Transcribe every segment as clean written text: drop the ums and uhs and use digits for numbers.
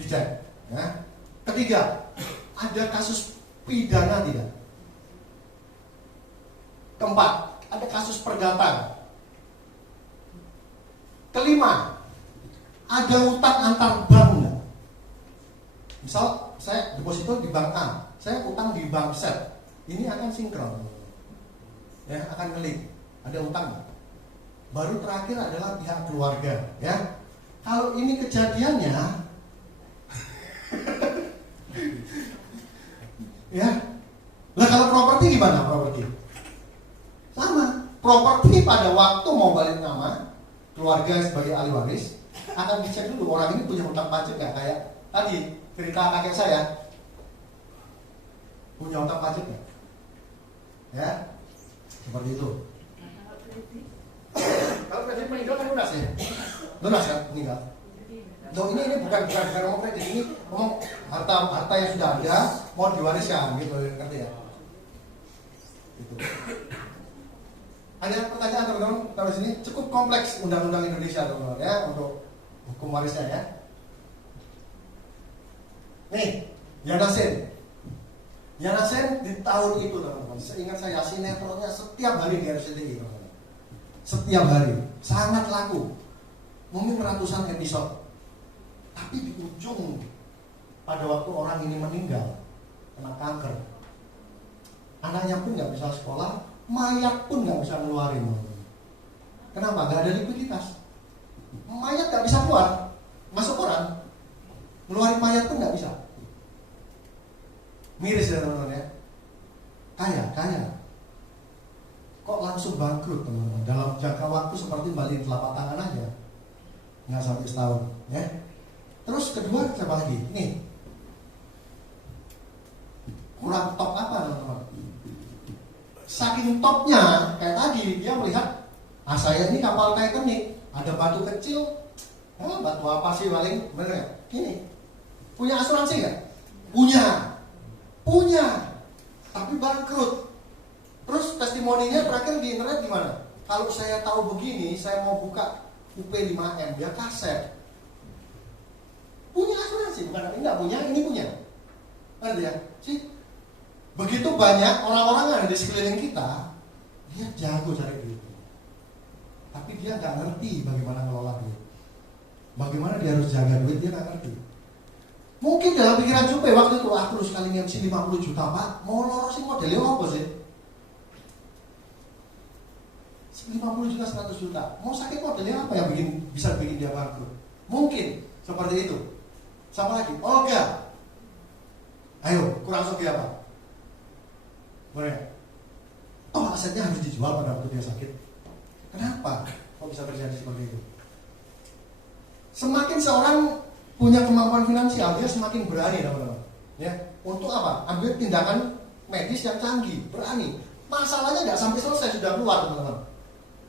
dicek. Ya. Ketiga, ada kasus pidana tidak? Keempat, ada kasus perdata. Kelima, ada utang antar bank enggak? Misal saya deposito di bank A, saya utang di bank Z, ini akan sinkron, ya akan ngelik. Ada utang enggak? Baru terakhir adalah pihak keluarga, ya. Kalau ini kejadiannya, ya. Lah kalau properti gimana properti? Sama, properti pada waktu mau balik nama keluarga sebagai ahli waris akan dicek dulu orang ini punya utang pajak nggak, kayak tadi cerita kakek saya punya utang pajak nggak, ya seperti itu. Kalau kredit meninggal kan lunas ya, lunas kan meninggal. Loh, ini bukan ngomong kredit, ini ngomong harta yang sudah ada mau diwariskan gitu, ngerti ya? Gitu. Ada pertanyaan teman-teman kalau sini cukup kompleks undang-undang Indonesia teman-teman ya untuk hukum warisnya ya. Nih, Yanasen di tahun itu teman-teman. Seingat saya sinetronnya setiap hari di RCTI teman-teman. Setiap hari, sangat laku. Mungkin ratusan episode. Tapi di ujung pada waktu orang ini meninggal kena kanker, anaknya pun nggak bisa sekolah, mayat pun nggak bisa ngeluarin. Kenapa? Nggak ada likuiditas. Mayat nggak bisa keluar, masuk koran, ngeluarin mayat pun nggak bisa. Miris ya teman-teman ya. Kaya. Kok langsung bangkrut teman-teman? Dalam jangka waktu seperti balik telapak tangan aja, nggak sampai setahun. Ya. Terus kedua siapa lagi? Nih, kurang top apa teman-teman? Saking topnya, kayak tadi dia melihat, saya ini kapal Titanic, ada batu kecil, batu apa sih paling bener ya? Ini punya asuransi nggak? Punya, tapi bangkrut. Terus testimoninya terakhir di internet gimana? Kalau saya tahu begini, saya mau buka UP 5M, dia kaset. Punya asuransi, bukan ini nggak punya, ini punya. Ada ya? Sih. Begitu banyak orang-orang yang ada di sekeliling kita, dia jago cari duit, tapi dia nggak ngerti bagaimana ngelola duit, bagaimana dia harus jaga duit, dia nggak ngerti. Mungkin dalam pikiran Jupe waktu itu, aku harus kali ngemsi 50 juta pak, mau lorosin modelnya apa sih? 50 juta, 100 juta, mau sakit modelnya apa yang bisa bikin dia bangkrut? Mungkin seperti itu. Sama lagi, Olga, ayo kurang sogi apa? Boleh. Oh, asetnya harus dijual pada waktu dia sakit. Kenapa? Kok bisa terjadi seperti itu? Semakin seorang punya kemampuan finansial, dia semakin berani teman-teman. Ya, untuk apa? Ambil tindakan medis yang canggih, berani. Masalahnya nggak sampai selesai sudah keluar teman-teman.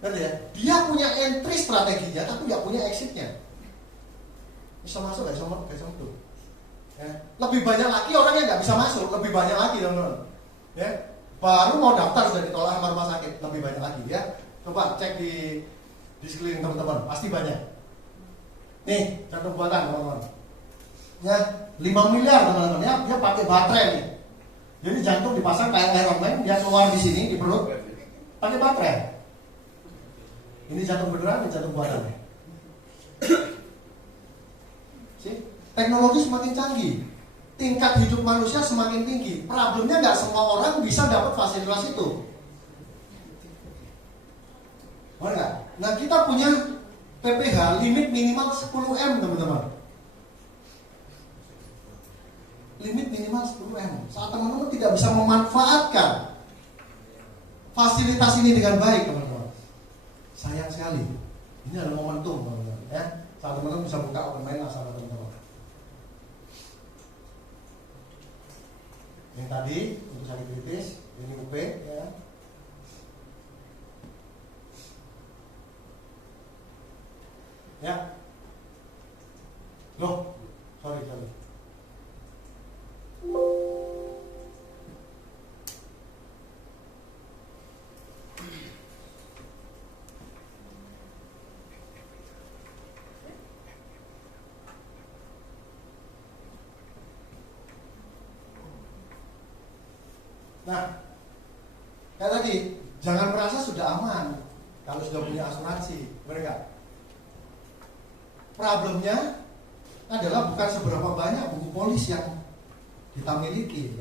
Ngerti ya? Dia punya entry strateginya, tapi nggak punya exitnya. Bisa masuk nggak bisa tuh. Ya. Lebih banyak lagi orang yang nggak bisa masuk, lebih banyak lagi teman-teman. Ya, baru mau daftar sudah ditolak sama rumah sakit, lebih banyak lagi ya. Coba cek di sekeliling teman-teman, pasti banyak. Nih, jantung buatan teman-teman. Ya, 5 miliar teman-teman ya, dia pakai baterai nih. Jadi jantung dipasang kayak Iron Man, dia keluar di sini di perut, pakai baterai. Ini jantung beneran, ini jantung buatan. Sih, teknologi semakin canggih. Tingkat hidup manusia semakin tinggi. Problemnya nggak semua orang bisa dapat fasilitas itu. Benar nggak? Nah kita punya PPH limit minimal 10M teman-teman. Limit minimal 10M. Saat teman-teman tidak bisa memanfaatkan fasilitas ini dengan baik teman-teman, sayang sekali. Ini adalah momentum teman-teman. Ya, saat teman-teman bisa buka open mind asal teman-teman. Yang tadi untuk sakit kritis, ini UP ya. Ya. Loh, sorry. Nah, kayak tadi, jangan merasa sudah aman kalau sudah punya asuransi, mereka. Problemnya adalah bukan seberapa banyak buku polis yang kita miliki.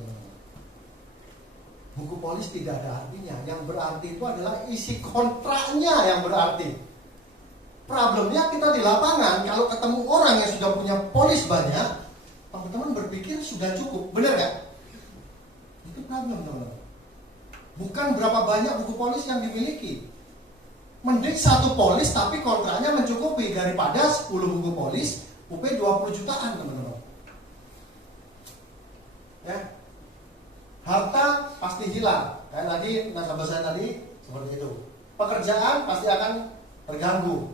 Buku polis tidak ada artinya. Yang berarti itu adalah isi kontraknya yang berarti. Problemnya kita di lapangan, kalau ketemu orang yang sudah punya polis banyak, teman-teman berpikir sudah cukup, benar gak? Itu problem, teman-teman. Bukan berapa banyak buku polis yang dimiliki. Mending satu polis tapi kontraknya mencukupi daripada 10 buku polis, UP 20 jutaan, teman-teman. Ya. Harta pasti hilang. Kayak tadi nasabah saya tadi seperti itu. Pekerjaan pasti akan terganggu.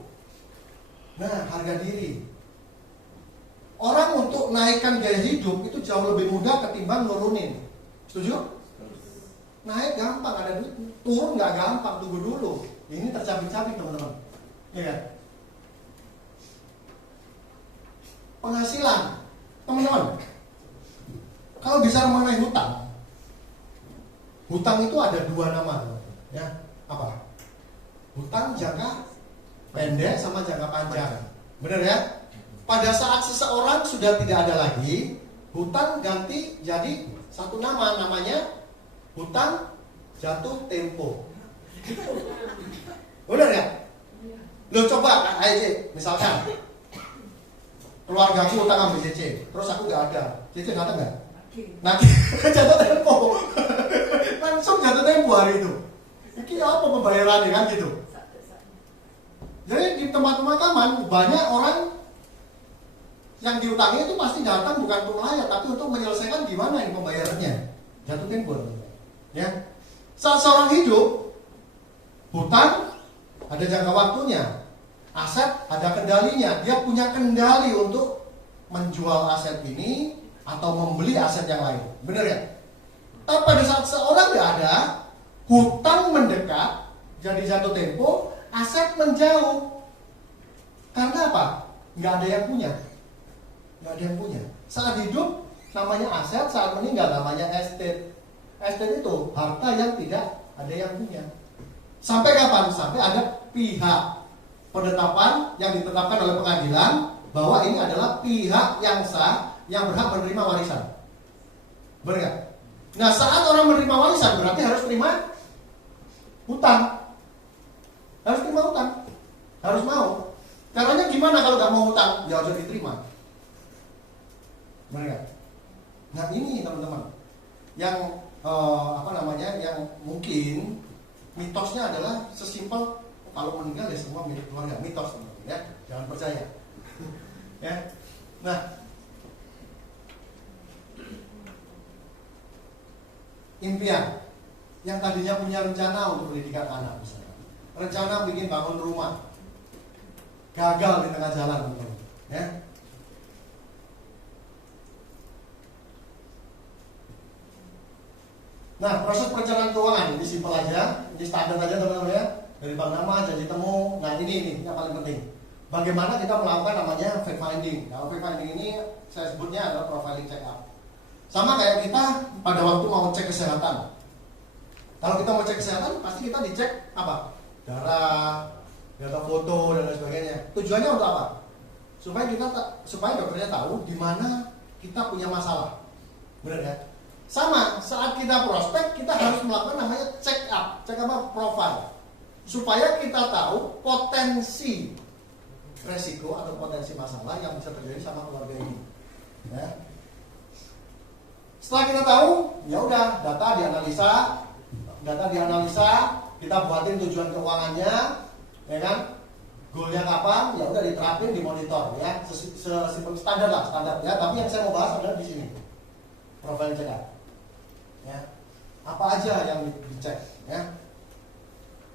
Nah, harga diri. Orang untuk naikkan gaya hidup itu jauh lebih mudah ketimbang nurunin. Setuju? Naik gampang, ada duit. Turun nggak gampang, tunggu dulu. Ini tercabik-cabik, teman-teman. Iya. Penghasilan, teman-teman. Kalau bicara mengenai hutang, hutang itu ada dua nama, ya. Apa? Hutang jangka pendek sama jangka panjang. Benar ya? Pada saat seseorang sudah tidak ada lagi, hutang ganti jadi satu nama, namanya hutang jatuh tempo. Benar ya? Lo coba aja, misalkan keluarga aku hutang ambil CC, terus aku nggak ada, CC nggak ada nggak? Nah, jatuh tempo, langsung jatuh tempo hari itu. Ini apa pembayarannya kan gitu? Jadi di tempat pemakaman banyak orang yang diutangi itu pasti datang bukan untuk melayat, tapi untuk menyelesaikan gimana ini pembayarannya. Jatuh tempo, ya. Saat seorang hidup, hutang ada jangka waktunya, aset ada kendalinya. Dia punya kendali untuk menjual aset ini atau membeli aset yang lain. Benar ya? Tapi pada saat seorang nggak ada, hutang mendekat, jadi jatuh tempo, aset menjauh. Karena apa? Nggak ada yang punya. Nggak ada yang punya. Saat hidup namanya aset, saat meninggal namanya estate. Estate itu harta yang tidak ada yang punya. Sampai kapan? Sampai ada pihak penetapan yang ditetapkan oleh pengadilan bahwa ini adalah pihak yang sah yang berhak menerima warisan. Benar nggak? Nah, saat orang menerima warisan berarti harus terima hutang. Harus terima hutang. Harus mau. Caranya gimana kalau nggak mau hutang? Ya harus diterima. Benar nggak? Nah, ini teman-teman yang yang mungkin mitosnya adalah sesimpel kalau meninggal ya semua milik keluarga. Mitos, teman-teman, ya. Jangan percaya. Ya. Nah, impian yang tadinya punya rencana untuk pendidikan anak, misalnya rencana bikin bangun rumah, gagal di tengah jalan, teman-teman, ya. Nah, proses perencanaan keuangan ini simpel aja, ini standar aja, teman-teman, ya. Dari bank nama, janji temu. Nah, ini yang paling penting. Bagaimana kita melakukan namanya fact finding. Kalau fact finding ini saya sebutnya adalah profiling check up. Sama kayak kita pada waktu mau cek kesehatan. Kalau kita mau cek kesehatan, pasti kita dicek apa? Darah, data foto dan lain sebagainya. Tujuannya untuk apa? Supaya dokternya tahu di mana kita punya masalah. Benar ya? Sama, saat kita prospek, kita harus melakukan namanya check up, profile. Supaya kita tahu potensi resiko atau potensi masalah yang bisa terjadi sama keluarga ini. Ya. Setelah kita tahu, ya udah data dianalisa, kita buatin tujuan keuangannya, ya kan? Goalnya kapan? Ya udah diterapin, dimonitor, ya. Sesimpel standar ya. Tapi yang saya mau bahas adalah di sini, profil check up. Ya. Apa aja yang dicek, ya?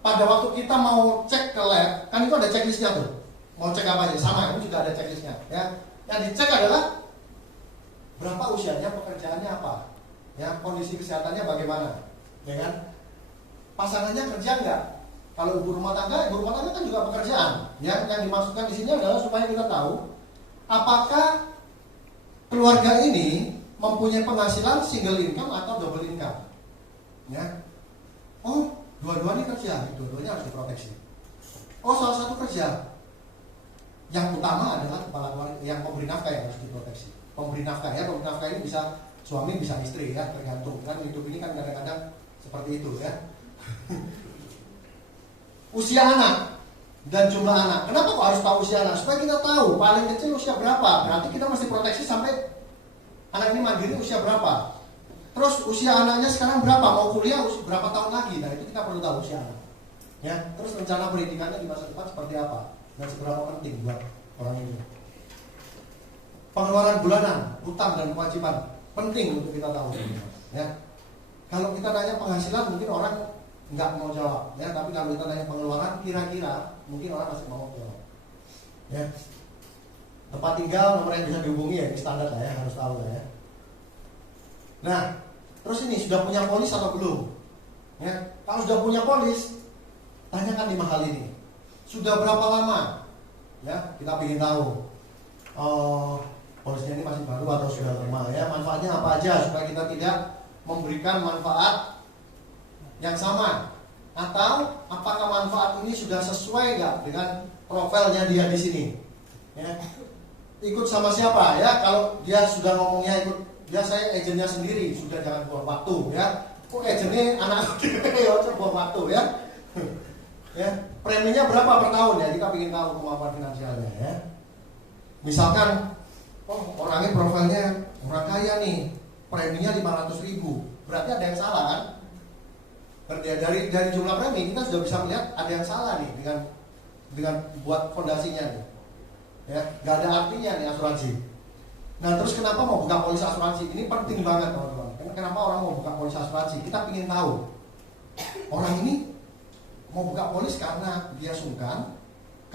Pada waktu kita mau cek ke lab, kan itu ada checklistnya tuh. Mau cek apa aja, sama ini juga ada checklistnya, ya. Yang dicek adalah berapa usianya, pekerjaannya apa, ya, kondisi kesehatannya bagaimana, ya kan? Pasangannya kerja nggak? Kalau ibu rumah tangga kan juga pekerjaan, ya. Yang dimaksudkan di sini adalah supaya kita tahu apakah keluarga ini mempunyai penghasilan single income atau double income. Ya. Oh, dua-duanya kerja, dua-duanya harus diproteksi. Oh, salah satu kerja. Yang utama adalah kepala keluarga, yang pemberi nafkah yang harus diproteksi. Pemberi nafkah ya, pemberi nafkah ini bisa suami, bisa istri ya, tergantung. Kan hidup ini kan kadang-kadang seperti itu ya. Usia anak dan jumlah anak. Kenapa kok harus tahu usia anak? Supaya kita tahu paling kecil usia berapa. Berarti kita mesti proteksi sampai anak ini mandiri usia berapa. Terus usia anaknya sekarang berapa? Mau kuliah berapa tahun lagi? Nah itu kita perlu tahu usia anak. Ya, terus rencana pendidikannya di masa depan seperti apa dan seberapa penting buat orang ini. Pengeluaran bulanan, utang dan kewajiban penting untuk kita tahu. Ya, kalau kita nanya penghasilan mungkin orang nggak mau jawab. Ya, tapi kalau kita nanya pengeluaran kira-kira mungkin orang masih mau jawab. Ya, tempat tinggal, nomor yang bisa dihubungi ya, ini standar lah ya, harus tahu lah ya. Nah, terus ini sudah punya polis atau belum? Ya, kalau sudah punya polis, tanyakan 5 hal ini. Sudah berapa lama? Ya, kita ingin tahu. Polisnya ini masih baru atau sudah lama ya? Manfaatnya apa aja supaya kita tidak memberikan manfaat yang sama? Atau apakah manfaat ini sudah sesuai nggak dengan profilnya dia di sini? Ya. Ikut sama siapa ya? Kalau dia sudah ngomongnya ikut, dia saya agennya sendiri, sudah jangan buang waktu ya. Kok agennya anak ya buang waktu ya. Ya, preminya berapa per tahun ya? Kita ingin tahu kemampuan finansialnya ya. Misalkan oh orangnya profilnya orang kaya nih, preminya 500.000. Berarti ada yang salah kan? Dari jumlah premi kita sudah bisa melihat ada yang salah nih dengan buat fondasinya nih. Ya, nggak ada artinya nih asuransi. Nah, terus kenapa mau buka polis asuransi? Ini penting banget teman-teman. Kenapa orang mau buka polis asuransi? Kita ingin tahu orang ini mau buka polis karena dia sungkan,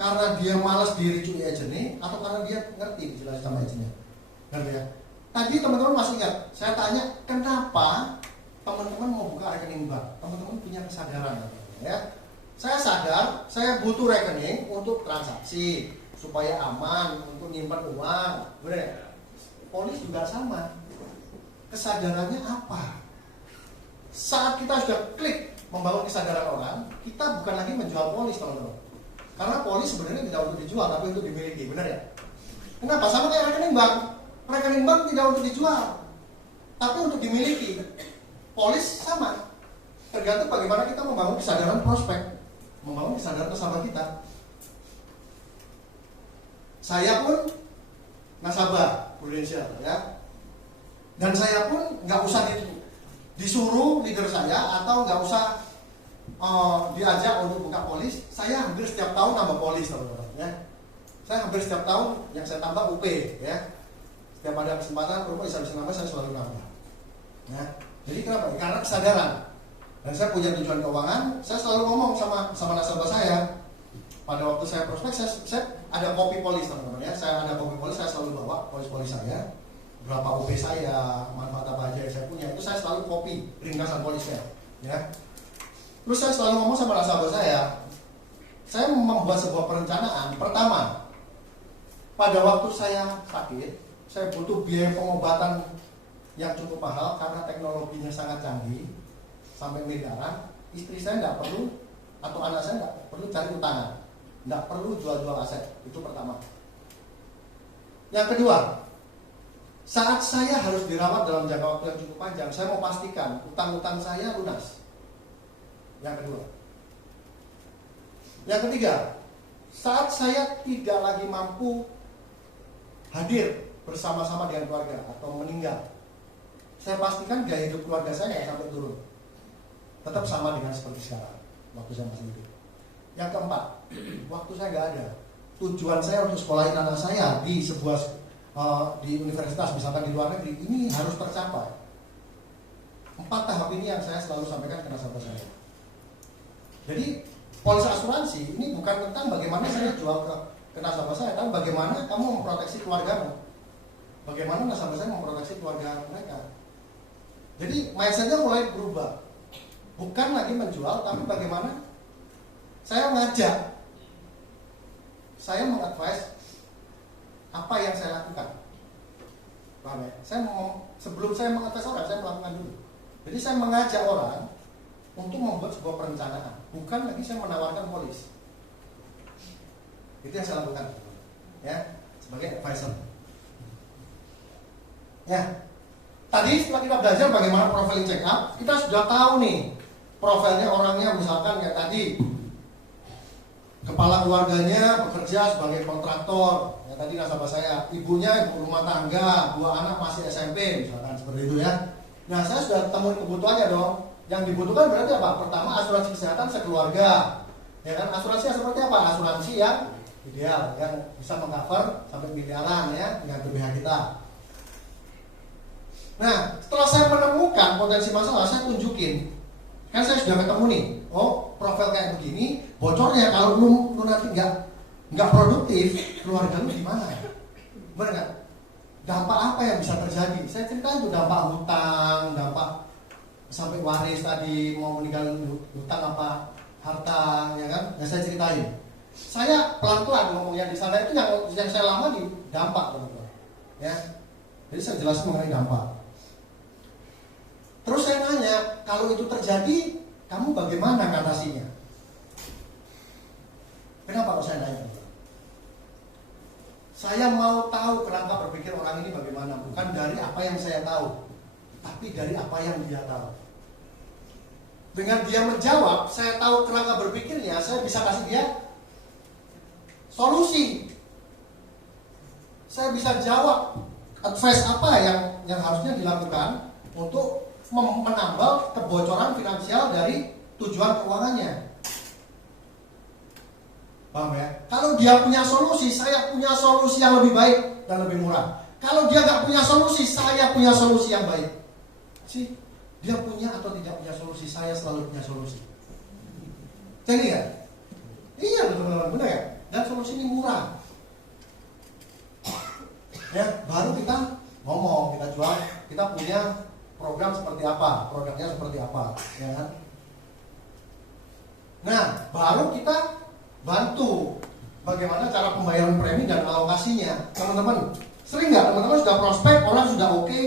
karena dia malas diricui agennya, atau karena dia ngerti jelas sama agennya. Ngerti ya? Tadi teman-teman masih ingat, saya tanya kenapa teman-teman mau buka rekening bank? Teman-teman punya kesadaran ya. Saya sadar, saya butuh rekening untuk transaksi supaya aman, untuk nyimpan uang. Benar ya? Polis juga sama. Kesadarannya apa? Saat kita sudah klik membangun kesadaran orang, kita bukan lagi menjual polis teman-teman. Karena polis sebenarnya tidak untuk dijual, tapi untuk dimiliki, benar ya? Kenapa? Sama kayak rekening bank. Rekening bank tidak untuk dijual, tapi untuk dimiliki. Polis sama. Tergantung bagaimana kita membangun kesadaran prospek, membangun kesadaran nasabah kita. Saya pun nasabah Prudential ya, dan saya pun nggak usah disuruh leader saya atau nggak usah diajak untuk buka polis. Saya hampir setiap tahun nambah polis teman-teman ya. Saya hampir setiap tahun yang saya tambah UP ya. Setiap ada kesempatan rumah bisa nambah, saya selalu nambah. Ya. Jadi kenapa? Karena kesadaran. Dan saya punya tujuan keuangan, saya selalu ngomong sama nasabah saya. Pada waktu saya prospek, saya ada kopi polis teman-teman ya. Saya ada kopi polis, saya selalu bawa polis-polis saya. Berapa UP saya, manfaat apa aja yang saya punya, itu saya selalu kopi ringkasan polisnya ya. Terus saya selalu ngomong sama nasabah saya membuat sebuah perencanaan. Pertama, pada waktu saya sakit, saya butuh biaya pengobatan yang cukup mahal karena teknologinya sangat canggih sampai miliaran. Istri saya nggak perlu, atau anak saya nggak perlu cari utangan, nggak perlu jual-jual aset. Itu pertama. Yang kedua, saat saya harus dirawat dalam jangka waktu yang cukup panjang, saya mau pastikan utang-utang saya lunas. Yang kedua. Yang ketiga, saat saya tidak lagi mampu hadir bersama-sama dengan keluarga atau meninggal, saya pastikan gaya hidup keluarga saya nggak sampai turun. Tetap sama dengan seperti sekarang, waktu saya masih hidup. Yang keempat, waktu saya nggak ada. Tujuan saya untuk sekolahin anak saya di sebuah di universitas, misalkan di luar negeri, ini harus tercapai. 4 tahap ini yang saya selalu sampaikan ke nasabah saya. Jadi polis asuransi ini bukan tentang bagaimana saya jual ke nasabah saya, tapi bagaimana kamu memproteksi keluargamu, bagaimana nasabah saya memproteksi keluarga mereka. Jadi mindsetnya mulai berubah, bukan lagi menjual, tapi bagaimana saya mengajak, saya mengadvise apa yang saya lakukan. Paham ya? Sebelum saya mengadvise orang, saya melakukan dulu. Jadi saya mengajak orang untuk membuat sebuah perencanaan, bukan lagi saya menawarkan polis. Itu yang saya lakukan, ya, sebagai advisor. Ya, tadi setelah kita belajar bagaimana profiling check up, kita sudah tahu nih profilnya orangnya, misalkan kayak tadi, kepala keluarganya bekerja sebagai kontraktor, ya tadi nasabah saya, ibunya ibu rumah tangga, 2 anak masih SMP, misalkan seperti itu ya. Nah, saya sudah temuin kebutuhannya dong. Yang dibutuhkan berarti apa? Pertama, asuransi kesehatan sekeluarga. Ya kan? Asuransi yang seperti apa? Asuransi yang ideal, yang bisa mengcover sampai miliaran ya dengan BPH kita. Nah, setelah saya menemukan potensi masalah, saya tunjukin. Kan saya sudah ketemu nih. Oh, profil kayak begini, bocornya kalau lu nanti nggak produktif, keluarga lu gimana? Benar nggak? Dampak apa yang bisa terjadi? Saya cerita itu dampak hutang, dampak sampai waris tadi mau meninggalin hutang apa harta, ya kan? Yang saya ceritain. Saya pelan-pelan ngomongnya di sana itu yang saya lama di dampak, teman-teman. Ya, jadi saya jelasin mengenai dampak. Terus saya nanya, kalau itu terjadi, kamu bagaimana mengatasinya? Kenapa kalau saya nanya? Saya mau tahu kerangka berpikir orang ini bagaimana, bukan dari apa yang saya tahu, tapi dari apa yang dia tahu. Dengan dia menjawab, saya tahu kerangka berpikirnya, saya bisa kasih dia solusi. Saya bisa jawab advice apa yang harusnya dilakukan untuk menambal kebocoran finansial dari tujuan keuangannya. Paham ya? Kalau dia punya solusi, saya punya solusi yang lebih baik dan lebih murah. Kalau dia nggak punya solusi, saya punya solusi yang baik. Sih, dia punya atau tidak punya solusi, saya selalu punya solusi. Jadi ya, iya benar-benar benar ya. Dan solusi ini murah. Ya, baru kita ngomong, kita jual, kita punya program seperti apa, produknya seperti apa, ya kan? Nah, baru kita bantu bagaimana cara pembayaran premi dan alokasinya. Teman-teman, sering nggak teman-teman sudah prospek, orang sudah oke,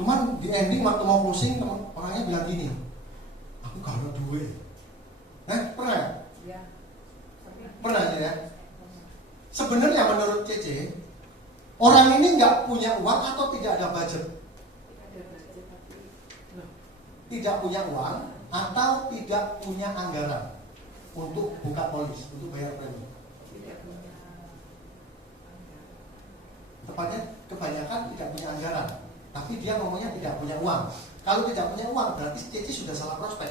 cuman di ending waktu mau closing orangnya bilang gini, aku gak ada duit. Pernah ya? Iya. Pernah aja ya? Sebenarnya menurut Cece, orang ini nggak punya uang atau tidak ada budget? Tidak punya uang atau tidak punya anggaran untuk buka polis, untuk bayar premi. Tepatnya kebanyakan tidak punya anggaran, tapi dia ngomongnya tidak punya uang. Kalau tidak punya uang berarti Cici sudah salah prospek.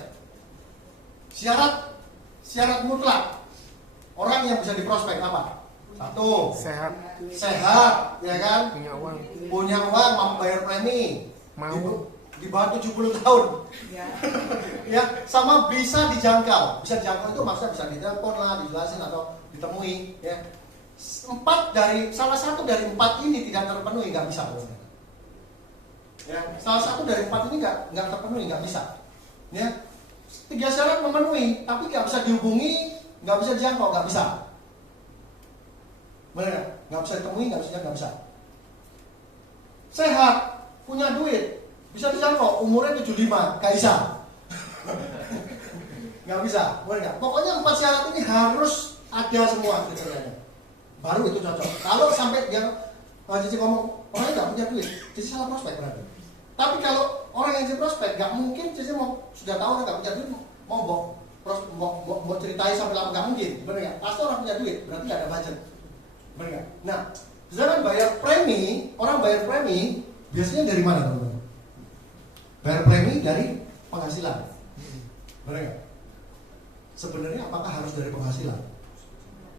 Syarat mutlak orang yang bisa diprospek apa? 1, sehat, ya kan? Punya uang, mampu bayar premi, di bawah 70 tahun, ya, sama bisa dijangkau. Bisa dijangkau itu maksudnya bisa ditelepon lah, dijelasin atau ditemui. Ya, salah satu dari 4 ini tidak terpenuhi, nggak bisa. Ya, salah satu dari 4 ini nggak terpenuhi, nggak bisa. Ya, 3 syarat memenuhi, tapi nggak bisa dihubungi, nggak bisa dijangkau, nggak bisa. Benar, nggak bisa ditemui, nggak bisa. Sehat, punya duit, bisa dijangkau, umurnya 75, nggak bisa. Nggak bisa, boleh nggak? Pokoknya 4 syarat ini harus ada semua kriterianya. Baru itu cocok. Kalau sampai dia Cici ngomong orangnya nggak punya duit, Cici salah prospek berarti. Tapi kalau orang yang Cici prospek, nggak mungkin Cici sudah tahu orang nggak punya duit mau ceritain sampai lama, nggak mungkin, benar nggak? Pasti orang punya duit, berarti nggak ada budget, benar nggak? Nah, sedangkan orang bayar premi biasanya dari mana, teman-teman? Bayar premi dari penghasilan, benar nggak? Sebenarnya apakah harus dari penghasilan?